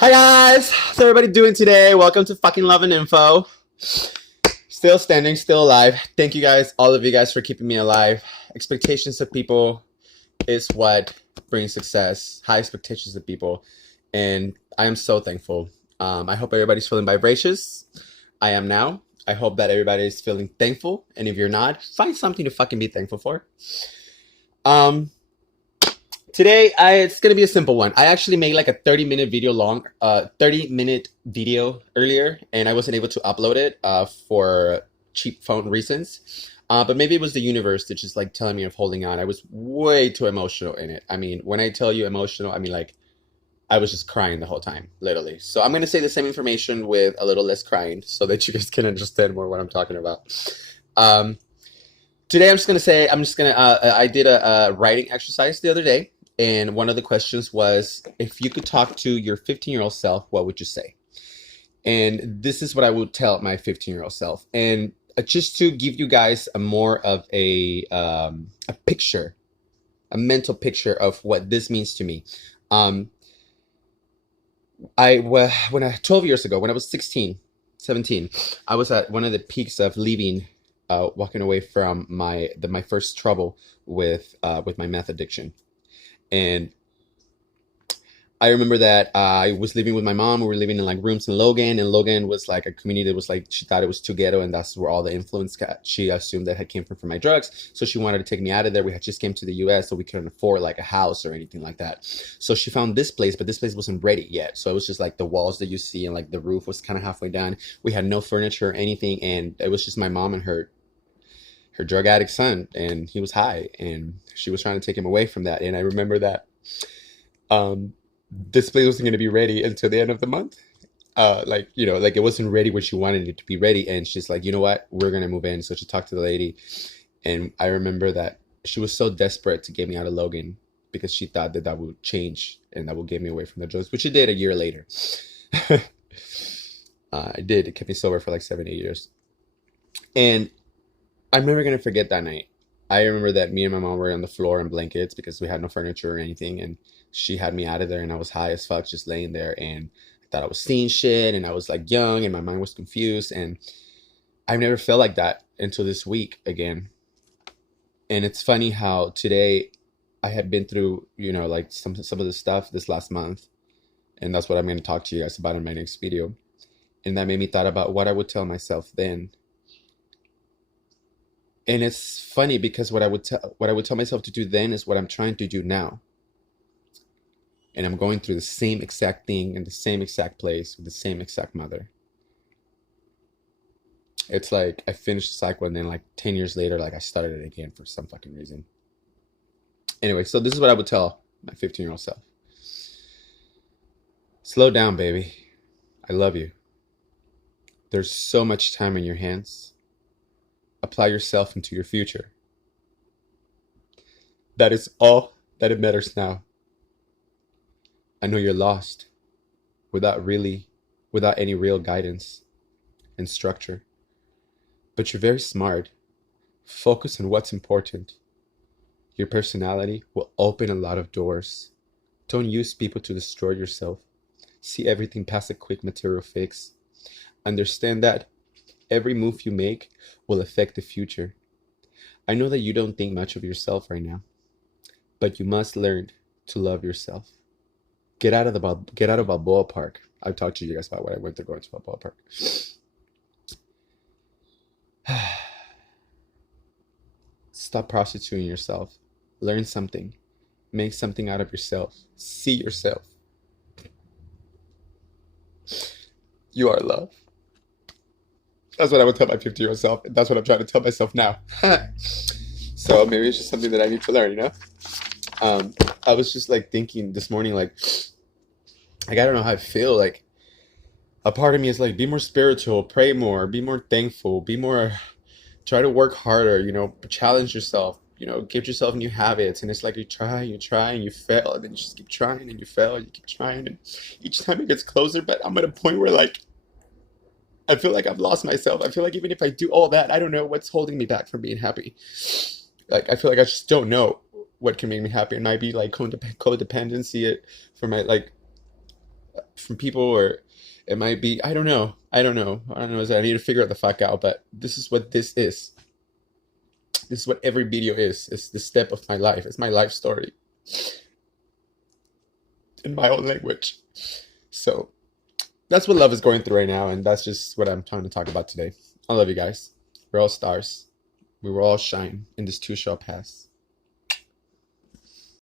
Hi guys! How's everybody doing today? Welcome to fucking Love and Info. Still standing, still alive. Thank you guys, all of you guys, for keeping me alive. Expectations of people is what brings success. High expectations of people. And I am so thankful. I hope everybody's feeling vivacious. I am now. I hope that everybody's feeling thankful. And if you're not, find something to fucking be thankful for. Um, Today, it's gonna be a simple one. I actually made like a 30-minute video long, 30-minute video earlier, and I wasn't able to upload it for cheap phone reasons. But maybe it was the universe that just like telling me of holding on. I was way too emotional in it. I mean, when I tell you emotional, I mean like I was just crying the whole time, literally. So I'm gonna say the same information with a little less crying, so that you guys can understand more what I'm talking about. Um, Today, I did a writing exercise the other day, and one of the questions was, if you could talk to your 15-year-old self, what would you say? And this is what I would tell my 15-year-old self. And just to give you guys a more of a picture, a mental picture of what this means to me. Um, when I 12 years ago, when I was 16, 17, I was at one of the peaks of leaving, walking away from my first trouble with my meth addiction. And I remember that I was living with my mom. We were living in like rooms in Logan, and Logan was like a community that was like, she thought it was too ghetto, and that's where all the influence got. She assumed that had came from my drugs, so she wanted to take me out of there. We had just came to the U.S., so we couldn't afford like a house or anything like that. So she found this place, but this place wasn't ready yet. So it was just like the walls that you see, and like the roof was kind of halfway done. We had no furniture or anything, and it was just my mom and her drug addict son, and he was high, and she was trying to take him away from that. And I remember that. Um, this place wasn't going to be ready until the end of the month. Like, you know, like it wasn't ready when she wanted it to be ready. And she's like, you know what? We're going to move in. So she talked to the lady. And I remember that she was so desperate to get me out of Logan because she thought that that would change and that would get me away from the drugs, which it did a year later. It did. It kept me sober for like 7, 8 years. And I'm never going to forget that night. I remember that me and my mom were on the floor in blankets because we had no furniture or anything. And she had me out of there, and I was high as fuck just laying there. And I thought I was seeing shit, and I was like young, and my mind was confused. And I've never felt like that until this week again. And it's funny how today I had been through, you know, like some of the stuff this last month. And that's what I'm going to talk to you guys about in my next video. And that made me thought about what I would tell myself then. And it's funny because what I would tell myself to do then is what I'm trying to do now. And I'm going through the same exact thing in the same exact place with the same exact mother. It's like I finished the cycle, and then like 10 years later, like I started it again for some fucking reason. Anyway, so this is what I would tell my 15-year-old self. Slow down, baby. I love you. There's so much time in your hands. Apply yourself into your future. That is all that it matters now. I know you're lost without any real guidance and structure. But you're very smart. Focus on what's important. Your personality will open a lot of doors. Don't use people to destroy yourself. See everything past a quick material fix. Understand that every move you make will affect the future. I know that you don't think much of yourself right now, but you must learn to love yourself. Get out of Balboa Park. I've talked to you guys about what I went through going to Balboa Park. Stop prostituting yourself. Learn something. Make something out of yourself. See yourself. You are love. That's what I would tell my 50-year-old self. And that's what I'm trying to tell myself now. So maybe it's just something that I need to learn, you know? I was just like thinking this morning, like I don't know how I feel. Like a part of me is like, be more spiritual, pray more, be more thankful, be more, try to work harder, you know, challenge yourself, you know, give yourself new habits. And it's like you try, and you fail, and then you just keep trying, and you fail, and you keep trying, and each time it gets closer. But I'm at a point where like I feel like I've lost myself. I feel like even if I do all that, I don't know what's holding me back from being happy. Like I feel like I just don't know what can make me happy. It might be like codependency for my like from people, or it might be, I don't know. I don't know. I don't know. I need to figure it the fuck out, but this is what this is. This is what every video is. It's the step of my life. It's my life story in my own language. So that's what love is going through right now, and that's just what I'm trying to talk about today. I love you guys. We're all stars. We will all shine, and this too shall pass.